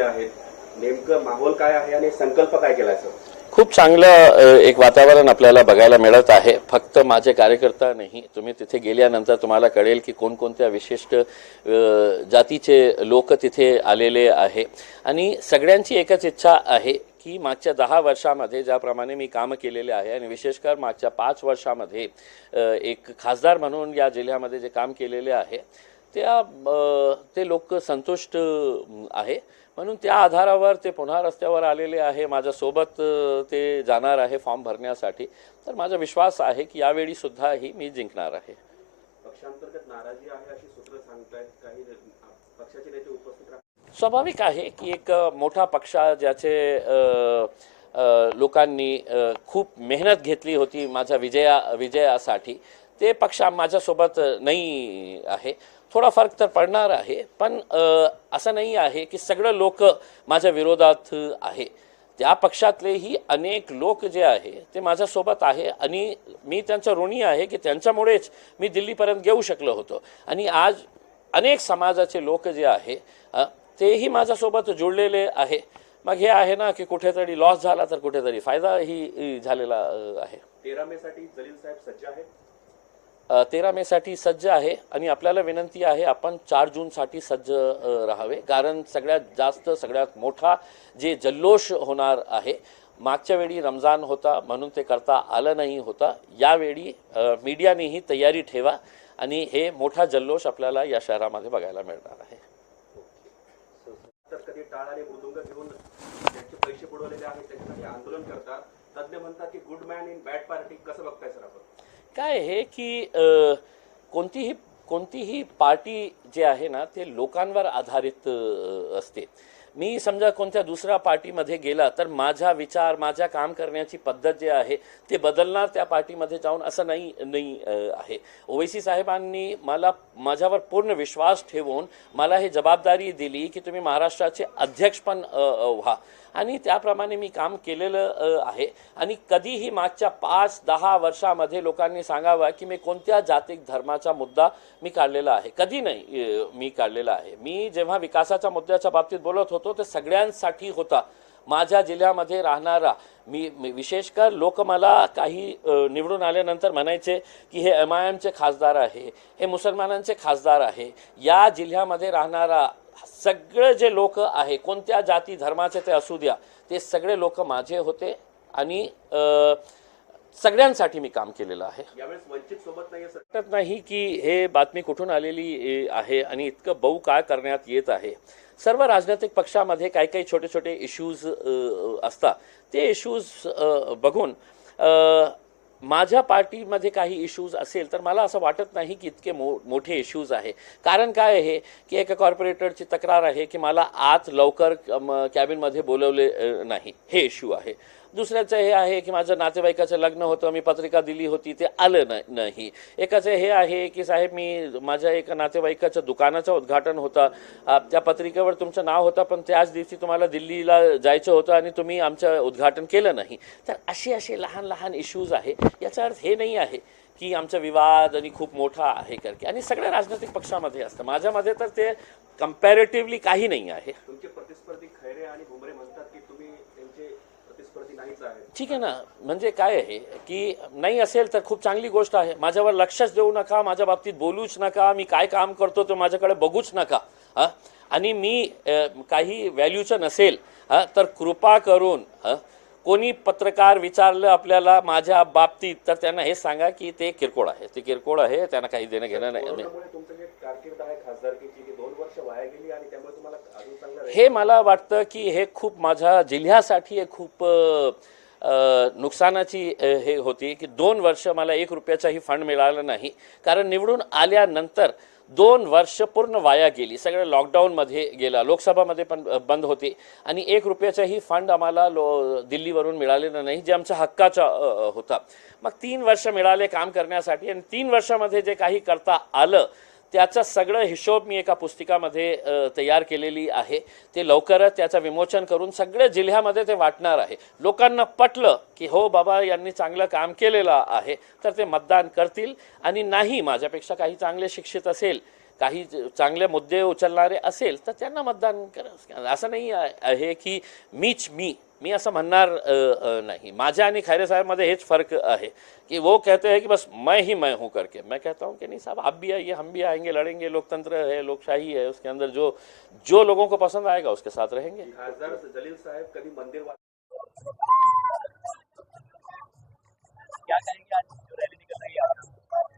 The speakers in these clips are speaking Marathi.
झालेले आहेत, नेमकं माहोल काय आहे आणि संकल्प काय केलाय सर? खूप चांगलं एक वातावरण आपल्याला बघायला मिळत आहे. फक्त माझे कार्यकर्ता नाही, तुम्ही तिथे गेल्यानंतर तुम्हाला कळेल की कोणकोणत्या विशिष्ट जातीचे लोक तिथे आलेले आहे आणि सगळ्यांची एकच इच्छा आहे की मागच्या 10 वर्षामध्ये ज्याप्रमाणे मी काम केलेले आहे आणि विशेषकर मागच्या 5 वर्षामध्ये एक खासदार म्हणून या जिल्ह्यामध्ये जे काम केलेले आहे ते लोक संतुष्ट आहे. म्हणून त्या आधारावर ते पुन्हा रस्त्यावर आलेले आहे, माझ्यासोबत ते जाणार आहे फॉर्म भरण्यासाठी. तर माझा विश्वास आहे की यावेळी सुद्धा ही मी जिंकणार आहे. पक्षांतर्गत नाराजी आहे अशी सूत्र सांगतायत, काही पक्षाचे नेते उपस्थित राहतात. स्वाभाविक आहे की एक मोठा पक्ष ज्याचे लोकांनी खूप मेहनत घेतली होती माझ्या विजयासाठी, ते पक्ष माझ्यासोबत नाही आहे. थोडा फरक तर पडणार आहे, पण असं नाही आहे की सगळे लोक माझ्या विरोधात आहे. त्या पक्षातलेही अनेक लोक जे आहे ते माझ्यासोबत आहे आणि मी त्यांचा ऋणी आहे की त्यांच्यामुळेच मी दिल्लीपर्यंत येऊ शकलो होतो. आणि आज अनेक समाजाचे लोक जे आहे तेही माझ्यासोबत जुळलेले आहे. मग हे आहे ना की कुठेतरी लॉस झाला तर कुठेतरी फायदाही झालेला आहे. 13 मे साठी जलील साहेब सज्ज आहेत. 13 मे साठी सज्ज आहे आणि आपल्याला विनंती आहे आपण 4 जून साठी सज्ज राहावे. कारण सगळ्यात मोठा जे जल्लोष होणार आहे, मागच्या वेळी रमजान होता म्हणून ते करता आलं नाही होता. यावेळी मीडियानेही तयारी ठेवा आणि हे मोठा जल्लोष आपल्याला या शहरामध्ये बघायला मिळणार आहे. तर कधी टाळ आणि मृदुंग घेऊन ज्यांचे पैसे बुडवलेले आहेत त्याच्यासाठी आंदोलन करतात. तज्ञ म्हणतात की good man in bad party. कसं बघताय सर आपण? काय आहे की कोणतीही पार्टी जे आहे ना ते लोकांवर आधारित असते. मी समजा कोणत्या दुसऱ्या पार्टीमध्ये गेला तर माझा विचार, माझ्या काम करण्याची पद्धत जे आहे ते बदलणार त्या पार्टीमध्ये जाऊन असं नाही आहे. ओवैसी साहेबांनी माझ्यावर पूर्ण विश्वास ठेवून मला हे जबाबदारी दिली की तुम्ही महाराष्ट्राचे अध्यक्ष पण व्हा आणि त्याप्रमाणे मी काम केलेलं आहे. आणि कधीही मागच्या 5-10 वर्षामध्ये लोकांनी सांगावं की मी कोणत्या जातीक धर्माचा मुद्दा मी काढलेला आहे, कधी नाही मी काढलेला आहे. मी जेव्हा विकासाच्या मुद्द्याच्या बाबतीत बोलत होतो ते सगळ्यांसाठी होता. माझ्या जिल्ह्यामध्ये राहणारा मी विशेषकर लोक मला काही निवडून आल्यानंतर म्हणायचे की हे MIMचे खासदार आहे, हे मुसलमानांचे खासदार आहे. या जिल्ह्यामध्ये राहणारा सगळे जे लोक आहे, कोणत्या जाती धर्माचे ते असू द्या, ते सगळे लोक माझे होते आणि सगळ्यांसाठी मी काम केलेलं आहे. यावेळेस वंचित सोबत नाही असं वाटत नाही की हे बातमी कुठून आलेली आहे आणि इतकं बहु काय करण्यात येत आहे. सर्व राजनैतिक पक्षामध्ये काही छोटे छोटे इश्यूज असतात. ते इश्यूज बघून माझ्या पार्टीमध्ये काही इश्यूज असेल तर मला असं वाटत नाही की इतके मोठे इश्यूज आहे. कारण काय आहे की एका कॉर्पोरेटरची तक्रार आहे की मला आत लवकर कॅबिनमध्ये बोलवले नाही, हे इश्यू आहे. दुसऱ्याचं हे आहे की माझं नातेवाईकाचं लग्न होतं, मी पत्रिका दिली होती, ते आलं नाही. एकाचं हे आहे की साहेब मी माझ्या एका नातेवाईकाचं दुकानाचं उद्घाटन होतं, त्या पत्रिकेवर तुमचं नाव होतं पण त्याच दिवशी तुम्हाला दिल्लीला जायचं होतं आणि तुम्ही आमचं उद्घाटन केलं नाही. तर असे लहान इश्यूज आहे. याचा अर्थ हे नाही आहे की आमचा विवाद आणि खूप मोठा आहे करके. आणि सगळ्या राजनैतिक पक्षामध्ये असतं. माझ्यामध्ये तर ते कम्पॅरेटिव्हली काही नाही आहे. तुमचे प्रतिस्पर्धी खैरे आणि भुमरे म्हणतात की तुम्ही त्यांचे प्रतिस्पर्धी नाहीच आहे. ठीक आहे ना, म्हणजे काय आहे की नाही असेल तर खूप चांगली गोष्ट आहे. माझ्यावर लक्षच देऊ नका, माझ्या बाबतीत बोलूच नका, मी काय काम करतो तो माझ्याकडे बघूच नका. आणि मी काही व्हॅल्यूचं नसेल तर कृपा करून कोणी पत्रकार विचारलं आपल्याला माझ्या बाबतीत तर त्यांना हे सांगा की ते किरकोळ आहे, त्यांना काही देणं घेणं नाही. तुमचं जे कारकीर्द आहे खासदारकीची की 2 वर्ष वाया गेली आणि त्यामुळे तुम्हाला अजून चांगलं हे मला वाटतं की हे खूप माझ्या जिल्ह्यासाठी हे खूप नुकसानाची हे होती की 2 वर्ष मला 1 रुपयाचाही फंड मिळाला नाही. कारण निवडून आल्यानंतर 2 वर्ष पूर्ण वाया गेली. सगळं लॉकडाऊनमध्ये गेला, लोकसभामध्ये पण बंद होती आणि 1 रुपयाचाही फंड आम्हाला दिल्लीवरून मिळालेलं नाही, जे आमच्या हक्काचा होता. मग 3 वर्ष मिळाले काम करण्यासाठी आणि 3 वर्षामध्ये जे काही करता आलं त्याचा सगळं हिशोब मी एका पुस्तिकामध्ये तयार केलेली आहे. ते लवकरच त्याचं विमोचन करून सगळ्या जिल्ह्यामध्ये ते वाटणार आहे. लोकांना पटलं की हो बाबा यांनी चांगलं काम केलेलं आहे तर ते मतदान करतील. आणि नाही माझ्यापेक्षा काही चांगले शिक्षित असेल, काही चांगले मुद्दे उचलणारे असेल तर त्यांना मतदान करा. असं नाही आहे की मी असं म्हणणार नाही. माझ्या आणि खैरे साहेबमध्ये हेच फर्क आहे कि वो कहते हैं कि बस मैं ही मैं हूँ करके. मैं कहता हूँ कि नहीं साहब, आप भी आइए, हम भी आएंगे, लड़ेंगे. लोकतंत्र है, लोकशाही है, उसके अंदर जो लोगों को पसंद आएगा उसके साथ रहेंगे. खासदार जलील साहेब कधी मंदिर क्या कहेंगे आज जो रैली निकल रही है?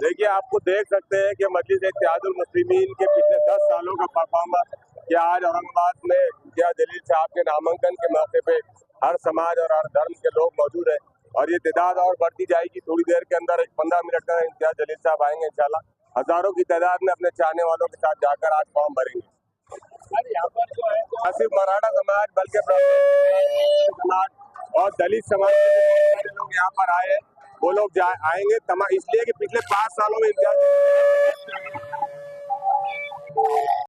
देखिए, आपको देख सकते हैं कि मजलिस इत्तेहादुल मुस्लिमीन के पिछले 10 सालों का परफॉर्मेंस कि आज औरंगाबाद में इम्तियाज जलील साहब के नामांकन के मौके पे हर समाज और हर धर्म के लोग मौजूद हैं और ये तादाद और बढ़ती जाएगी. थोड़ी देर के अंदर 15 मिनट का इम्तियाज जलील साहब आएंगे इंशाल्लाह. हजारों की तादाद में अपने चाहने वालों के साथ जाकर आज फॉर्म भरेंगे. यहाँ पर जो है न सिर्फ मराठा समाज बल्कि ब्राह्मण समाज और दलित समाज के लोग यहाँ पर आए हैं. वो लोग आएंगे इसलिए कि पिछले 5 सालों में इम्तियाज